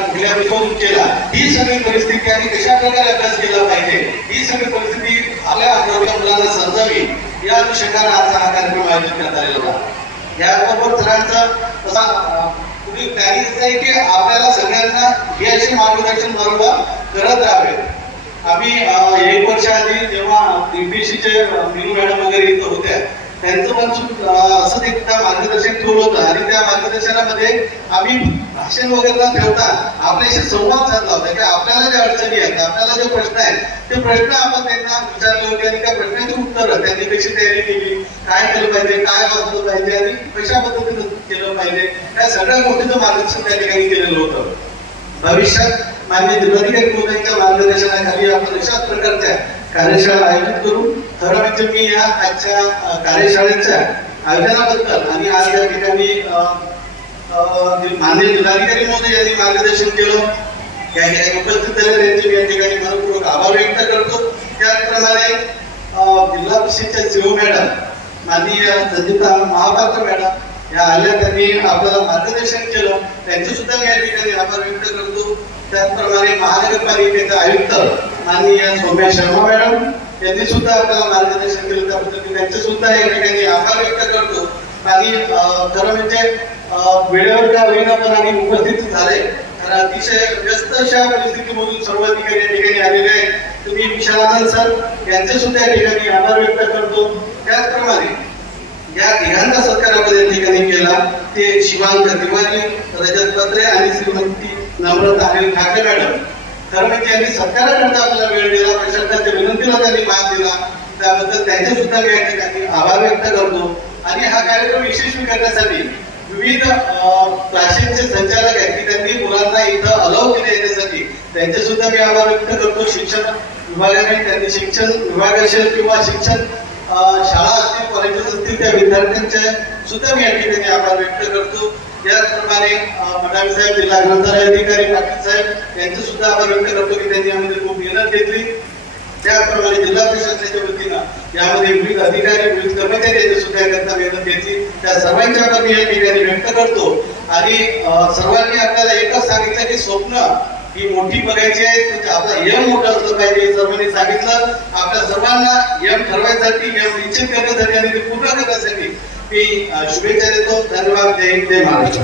कुठल्या रिफॉर्म केला ही सगळी परिस्थिती आणि कशा प्रकारे अभ्यास केला पाहिजे ही सगळी परिस्थिती आपल्या आपल्या मुलांना समजावी या अनुषंगाने आज हा कार्यक्रम आयोजित करण्यात आलेला होता. याबरोबर सरांचा तसा अं, प्लॅनिंग आहे की आपल्याला सगळ्यांना हे असे मार्गदर्शन बरोबर करत राहावे. आम्ही एक वर्ष आधी जेव्हा डीपीसीचे मिनू मॅडम वगैरे इथं होत्या त्यांचं पण सु- अं, असंच एक त्या मार्गदर्शन ठेवलं होतं आणि त्या मार्गदर्शनामध्ये आम्ही भाषण वगैरे न ठेवता आपल्याशी संवाद साधला होता. की आपल्याला ज्या अडचणी आहेत आपल्याला जे प्रश्न आहेत ते प्रश्न आपण त्यांना विचारले होते आणि त्या प्रश्नाची उत्तरं त्यांनी कशी तयारी केली काय केलं पाहिजे काय वाचलं पाहिजे आणि कशा पद्धतीनं केलं पाहिजे या सगळ्या गोष्टीचं मार्गदर्शन त्या ठिकाणी केलेलं होतं. भविष्यात मान्य जिल्हाधिकारी महोदयांच्या मार्गदर्शनाखाली आपण अशाच प्रकारच्या कार्यशाळा आयोजित करू. खरं म्हणजे मी या आजच्या कार्यशाळेच्या आयोजनाबद्दल आणि आज या ठिकाणी अ, अ, जे माननीय जिल्हाधिकारी महोदय यांनी मार्गदर्शन केलं या ठिकाणी उपस्थित झाले त्यांचे मी या ठिकाणी मनपूर्वक आभार व्यक्त करतो त्याचप्रमाणे अ, जिल्हा परिषदच्या सीओ मॅडम माननीय संजिता महापात्र मॅडम या आल्या त्यांनी आपल्याला मार्गदर्शन केलं त्यांचे सुद्धा मी या ठिकाणी आभार व्यक्त करतो त्याचप्रमाणे महानगरपालिकेचे आयुक्त माननीय सौम्या शर्मा मॅडम यांनी सुद्धा आपल्याला मार्गदर्शन केलं त्याबद्दल मी त्यांचे सुद्धा या ठिकाणी आभार व्यक्त करतो आणि अं, खरं म्हणजे अं, वेळेवर त्या होईना उपस्थित झाले. तर अतिशय व्यस्त अशा परिस्थितीमधून सर्व अधिकारी या ठिकाणी आलेले आहेत. तुम्ही विशालानंद सर यांचे सुद्धा या ठिकाणी आभार व्यक्त करतो. त्याचप्रमाणे या तिघांचा सत्कार आपण या ठिकाणी केला. ते शिवांक तिवारी रजत पत्रे आणि श्रीमती नम्रता अनिल ठाकरे मॅडम. खरं म्हणजे यांनी सत्काराकरता आपल्याला वेळ दिला प्रशासनाच्या विनंतीला त्यांनी मान दिला. त्याबद्दल त्यांचे सुद्धा मी या ठिकाणी आभार व्यक्त करतो. आणि हा कार्यक्रम यशस्वी करण्यासाठी विविध क्लासेसचे संचालक आहेत की त्यांनी मुलांना इथं अलाव केले येण्यासाठी त्यांचे सुद्धा मी आभार व्यक्त करतो. शिक्षण विभागाने त्यांनी शिक्षण विभाग असेल किंवा शिक्षण शाळा असतील कॉलेजेस असतील त्या विद्यार्थ्यांचे सुद्धा मी या ठिकाणी आभार व्यक्त करतो. त्याचप्रमाणे अं, मडावी साहेब जिल्हा ग्रंथालय अधिकारी पाटील साहेब यांचे सुद्धा आभार व्यक्त करतो की त्यांनी यामध्ये खूप मेहनत घेतली. त्याचप्रमाणे जिल्हा यामध्ये विविध अधिकारी विविध कर्मचारी सुद्धा करता मेहनत घेतली त्या सर्वांच्या आपण मी या ठिकाणी व्यक्त करतो. आणि सर्वांनी आपल्याला एकच सांगितलं की स्वप्न ही मोठी बघायची आहे. म्हणजे आपला यम मोठं असलं पाहिजे सर्वांनी सांगितलं. आपल्या सर्वांना यम ठरवायसाठी यम निश्चित करण्यासाठी आणि ते पूर्ण करण्यासाठी मी शुभेच्छा देतो. धन्यवाद. जय हिंद जय महाराष्ट्र.